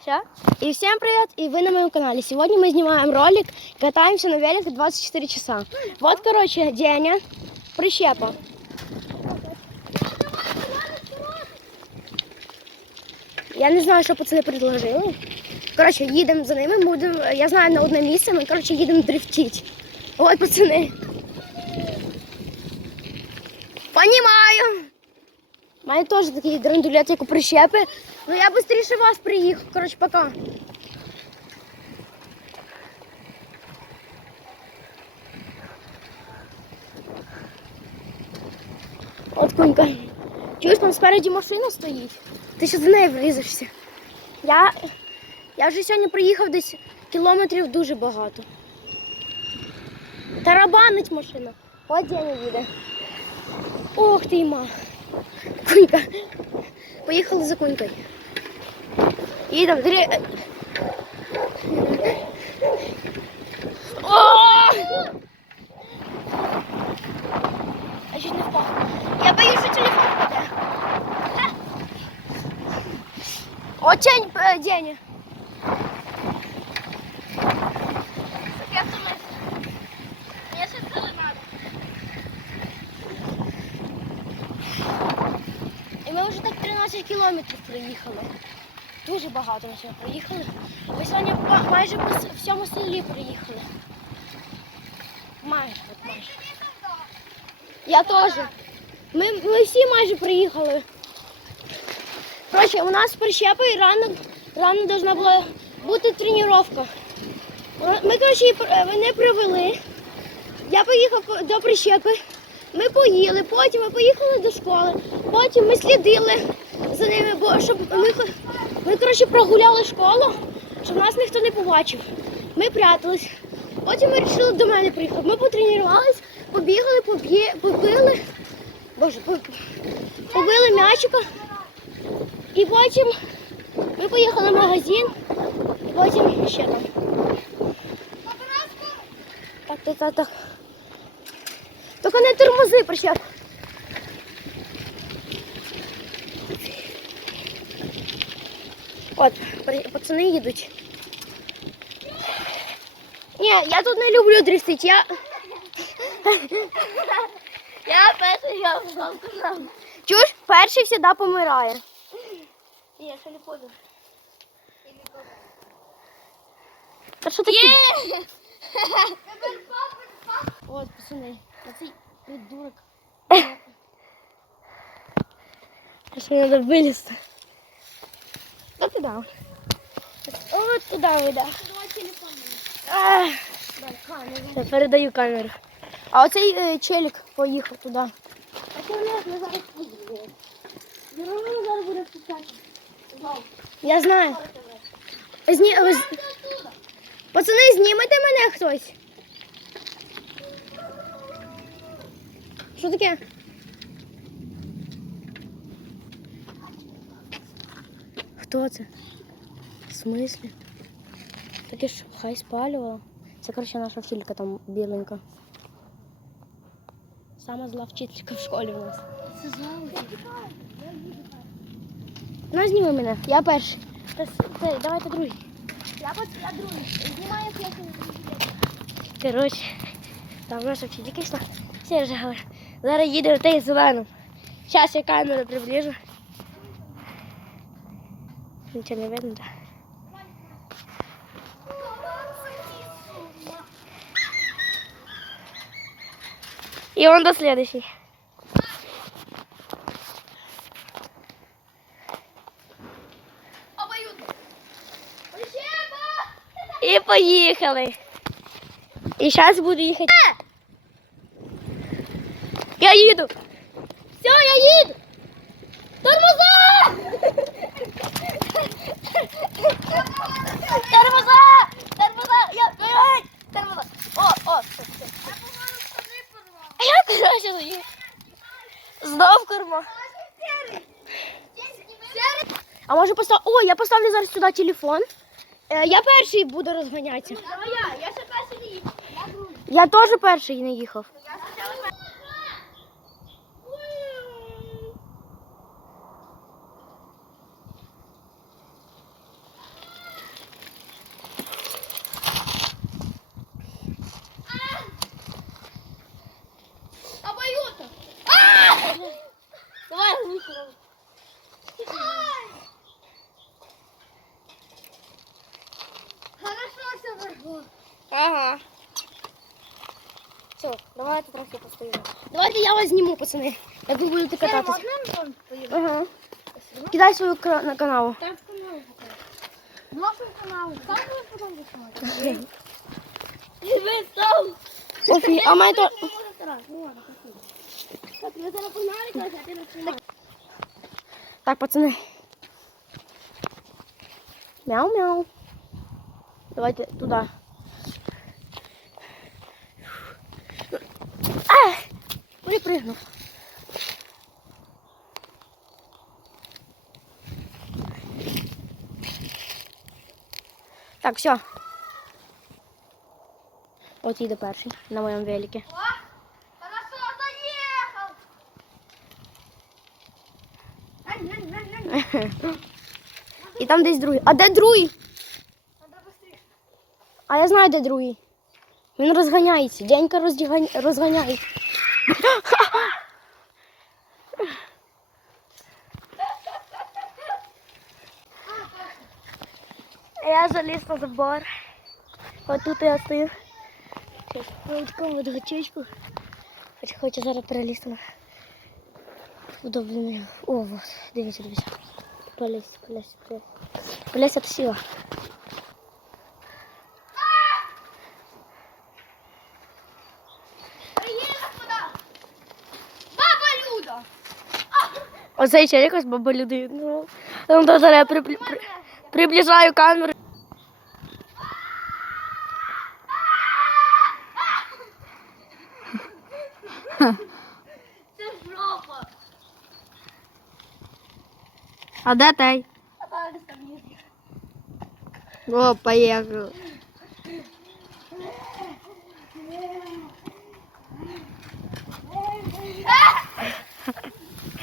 Все. И всем привет, и вы на моем канале. Сегодня мы снимаем ролик, катаемся на велике 24 часа. Вот, короче, Деня, прищепа. Я не знаю, що пацани предложили. Коротше, їдемо за ними, будемо, я знаю на одне місце, ми, коротше, їдемо дрифтити. От, пацани. Понімаю. У мене теж такий драндулет, як у прищепи. Ну я швидше вас приїхав. Коротше, пока. От кунька. Чуєш, там спереді машина стоїть. Ти ще за нею врізаєшся. Я, я вже сьогодні приїхав десь кілометрів дуже багато. Тарабанить машина. От Деня їде. Ох ти ма. Кунька. Поїхали за кунькою. Їдемо. Дри... Я чуть не впав. Я боюсь, що телефон. Ха. Очень е, Деня. Кілометрів проїхали. Дуже багато ми сьогодні проїхали. Ми сьогодні майже по всьому селі проїхали. Майже, от майже. Я теж. Ми, ми всі майже приїхали. Коротше, у нас прищепа і рано, рано должна була бути тренування. Ми, коротше, мене привели. Я поїхав до прищепи. Ми поїли, потім ми поїхали до школи, потім ми слідили за ними, бо щоб ми, ми коротше, прогуляли школу, щоб нас ніхто не побачив. Ми прятались. Потім ми вирішили до мене приїхати. Ми потренувались, побігали, поб'є, побили. Боже, побили м'ячика. І потім ми поїхали в магазин, і потім ще там. Так, так, так, так. Тільки не тормози, прищеп. От, пацани їдуть. Ні, я тут не люблю дрифтити, я. Я перший, я вам сказав. Чуєш, перший завжди помирає. Ні, я ще не понял. Та що таке? От, пацани, оцей придурок. А що треба вилізти? Та туди. От туди вида. Я передаю камеру. А оцей е, челік поїхав туди. А це не зараз буде. Зараз. Я знаю. Зні... ви з- Пацани, знімете мене хтось? Що таке? Хто це? В смислі? Таке ж хай спалювала. Це, коротше, наша вчителька там біленька. Сама зла вчителька в школі у нас. Це Ну, зніми мене, я перший. Та Це, давайте другий. Я, я другий. Знімаю, як я Коротше, там наша вчителька йшла. Сережа говорить, зараз їде той зеленим. Зараз я камеру приближу. Нічого не видно, так? И он до следующий. І поїхали. І зараз буду їхати. Я їду. Все, я їду. Тормоза! Тормоза! Тормоза! Я... Ай! Тормоза! О, о, все, все. А я коротше заїхав. Знов корма. А може постав... О, я поставлю зараз сюди телефон. Е, я перший буду розганятися. я, я ще перший не їхав. Я. Я теж перший не їхав. Хорошо Ага. Все, давайте трохи постоїмо. Давайте я вас зніму, пацани. Як ви будете кататися. Ага. Кидай свою на каналу. Так, каналу. Нашому каналу. Там ви потім виходите. І ви там. Офі, а має то... Так, я зараз погнали, а ти не так, пацани. Мяу-мяу. Давайте туда. А! Припрыгнув. Так, все. От їде перший на моєму велике. І там десь другий. А де другий? А я знаю, де другий. Він розганяється. Дянька розганяється. Я заліз на забор. От тут я стою. На такому. Хоч хочу зараз перелізти удобну. О, вот. Дивіться, дивіться. Полезь, полезь, полезь. Полезь от сила. Оцей челик ось баба люди. Ну, ну то зараз я при, при, приближаю камеру. А де той? А зараз там є. О, поїхав.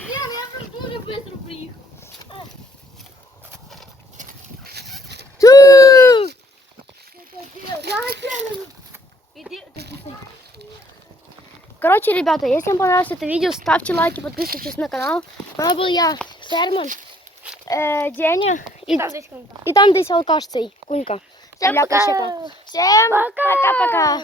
Ні, ну я просто дуже швидко приїхав. Я хотіла. Іди, ти писай. Короче, ребята, если вам понравилось это видео, ставьте лайки, подписывайтесь на канал. У нас был я, Серман, Э, Деня и, Там десь кунька. І там десь алкаш цей, Кунька. Всем пока. Всем пока-пока.